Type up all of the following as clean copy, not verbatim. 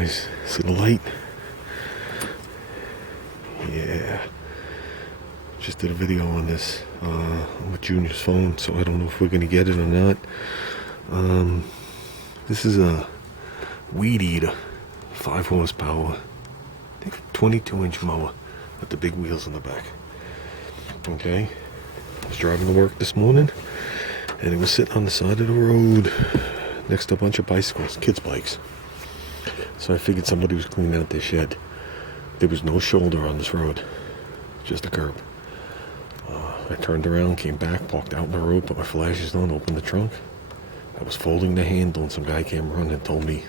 guys. See the light? Yeah. Just did a video on this with Junior's phone, so I don't know if we're going to get it or not. This is a Weed Eater, 5 horsepower, I think 22-inch mower with the big wheels in the back. Okay. I was driving to work this morning, and it was sitting on the side of the road next to a bunch of bicycles, kids' bikes. So I figured somebody was cleaning out their shed. There was no shoulder on this road, just a curb. I turned around, came back, parked out in the road, put my flashes on, opened the trunk. I was folding the handle, and some guy came running and told me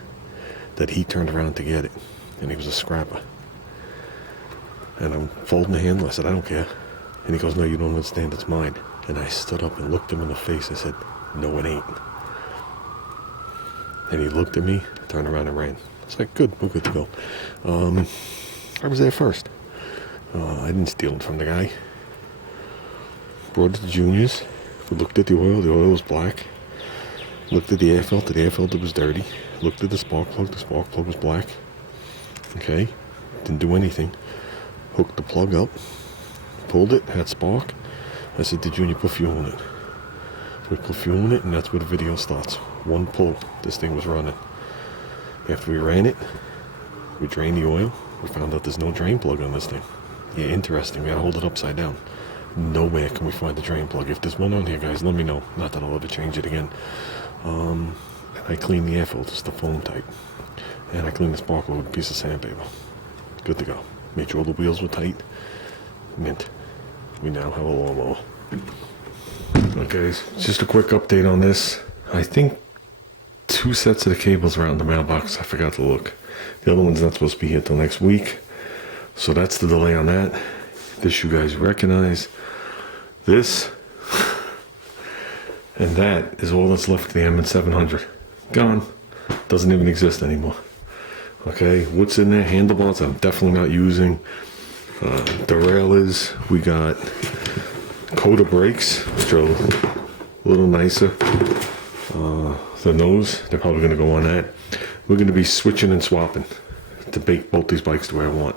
that he turned around to get it, and he was a scrapper. And I'm folding the handle. I said, I don't care. And he goes, no, you don't understand, it's mine. And I stood up and looked him in the face and said, no, it ain't. And he looked at me, turned around and ran. I was like, good, we're good to go. I was there first. I didn't steal it from the guy. Brought it to Junior's. We looked at the oil was black. Looked at the air filter was dirty. Looked at the spark plug was black. Okay, didn't do anything. Hooked the plug up, pulled it, had spark. I said, did Junior put fuel in it? We put fuel in it, and that's where the video starts. One pull, this thing was running. After we ran it, we drained the oil. We found out there's no drain plug on this thing. Yeah, interesting. We gotta hold it upside down. Nowhere can we find the drain plug. If there's one on here, guys, let me know. Not that I'll ever change it again. And I cleaned the air filters, the foam type. And I cleaned the spark plug with a piece of sandpaper. Good to go. Made sure all the wheels were tight. Mint. We now have a lawnmower. Okay, just a quick update on this. I think 2 sets of the cables are out in the mailbox. I forgot to look. The other one's not supposed to be here till next week. So that's the delay on that. This you guys recognize. This and that is all that's left of the MN700. Gone. Doesn't even exist anymore. Okay, what's in there? Handlebars I'm definitely not using. Derailleurs. We got Coda brakes, which are a little nicer. The nose, they're probably going to go on that. We're going to be switching and swapping to make both these bikes the way I want.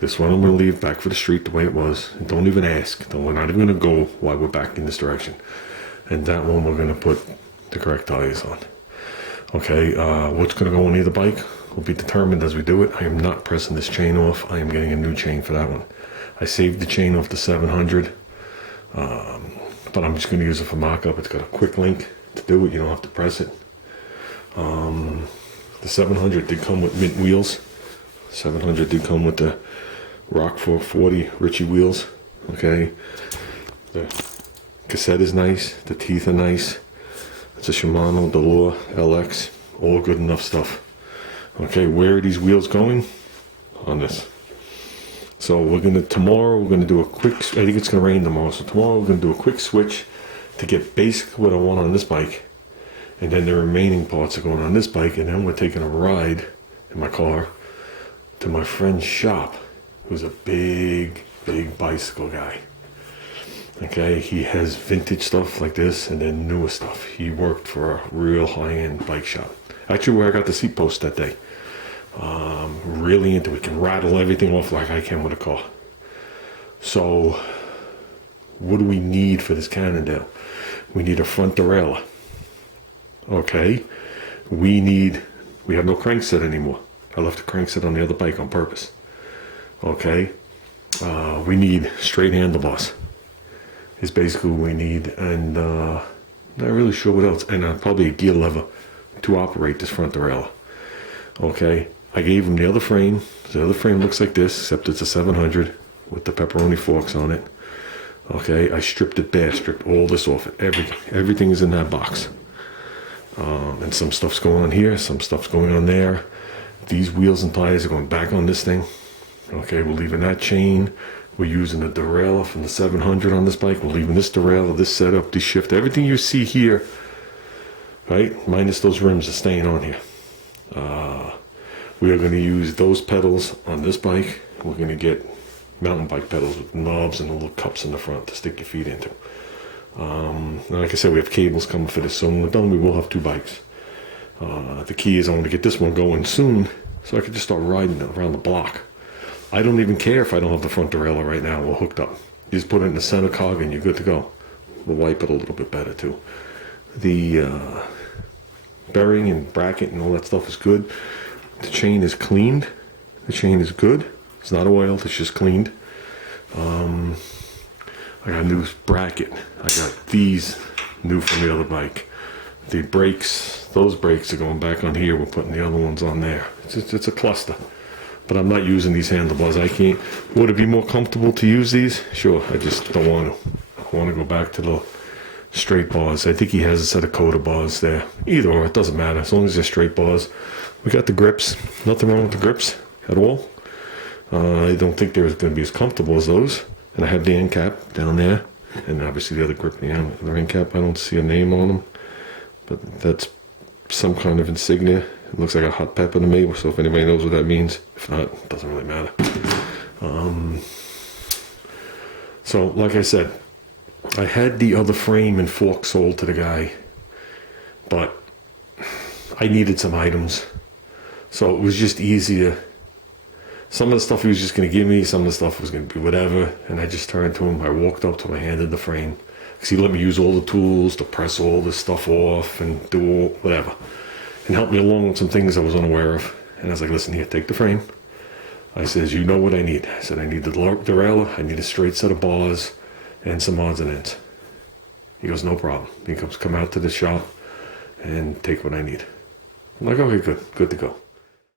This one I'm going to leave back for the street the way it was. And don't even ask. We're not even going to go while we're back in this direction. And that one we're going to put the correct tires on. Okay, what's going to go on either bike will be determined as we do it. I am not pressing this chain off. I am getting a new chain for that one. I saved the chain off the 700. But I'm just going to use it for mock-up. It's got a quick link to do it. You don't have to press it. The 700 did come with mint wheels. 700 did come with the Rock 440 Ritchie wheels. Okay. The cassette is nice. The teeth are nice. It's a Shimano Delore LX. All good enough stuff. Okay, where are these wheels going? On this. So tomorrow we're gonna do a quick, I think it's gonna rain tomorrow, so tomorrow we're gonna do a quick switch to get basically what I want on this bike. And then the remaining parts are going on this bike, and then we're taking a ride in my car to my friend's shop, who's a big bicycle guy. Okay, he has vintage stuff like this and then newer stuff. He worked for a real high-end bike shop. Actually, where I got the seat post that day. Really into it. Can rattle everything off like I can with a car. So, what do we need for this Cannondale? We need a front derailleur. Okay. We have no crankset anymore. I left the crankset on the other bike on purpose. Okay. We need straight handlebars. Is basically what we need. And not really sure what else. And probably a gear lever to operate this front derailleur. Okay. I gave him the other frame. The other frame looks like this, except it's a 700 with the pepperoni forks on it. Okay, I stripped it bare, stripped all this off it. Everything is in that box. And some stuff's going on here, some stuff's going on there. These wheels and tires are going back on this thing. Okay, we're leaving that chain. We're using the derailleur from the 700 on this bike. We're leaving this derailleur, this setup, this shift. Everything you see here, right, minus those rims are staying on here. We are going to use those pedals on this bike. We're going to get mountain bike pedals with knobs and little cups in the front to stick your feet into. Like I said, we have cables coming for this, so when we're done, we will have 2 bikes. The key is I want to get this one going soon so I could just start riding around the block. I don't even care if I don't have the front derailleur right now or hooked up. You just put it in the center cog and you're good to go. We'll wipe it a little bit better too. The bearing and bracket and all that stuff is good. The chain is cleaned. The chain is good. It's not oiled, it's just cleaned. I got a new bracket. I got these new from the other bike. The brakes, those brakes are going back on here. We're putting the other ones on there. It's a cluster. But I'm not using these handlebars. I can't. Would it be more comfortable to use these? Sure, I just don't want to. I want to go back to the straight bars. I think he has a set of Coda bars there. Either or, it doesn't matter. As long as they're straight bars. We got the grips. Nothing wrong with the grips at all. I don't think they're going to be as comfortable as those. And I have the end cap down there. And obviously the other grip, the end cap, I don't see a name on them. But that's some kind of insignia. It looks like a hot pepper to me, so if anybody knows what that means. If not, it doesn't really matter. So, like I said, I had the other frame and fork sold to the guy, but I needed some items. So it was just easier. Some of the stuff he was just going to give me, some of the stuff was going to be whatever, and I just turned to him. I walked up to him, I handed the frame, because he let me use all the tools to press all this stuff off and do all, whatever, and helped me along with some things I was unaware of. And I was like, listen here, take the frame. I says, you know what I need. I said, I need the derailleur, I need a straight set of bars, and some odds and ends. He goes, no problem. He comes, come out to the shop and take what I need. I'm like, okay, good to go.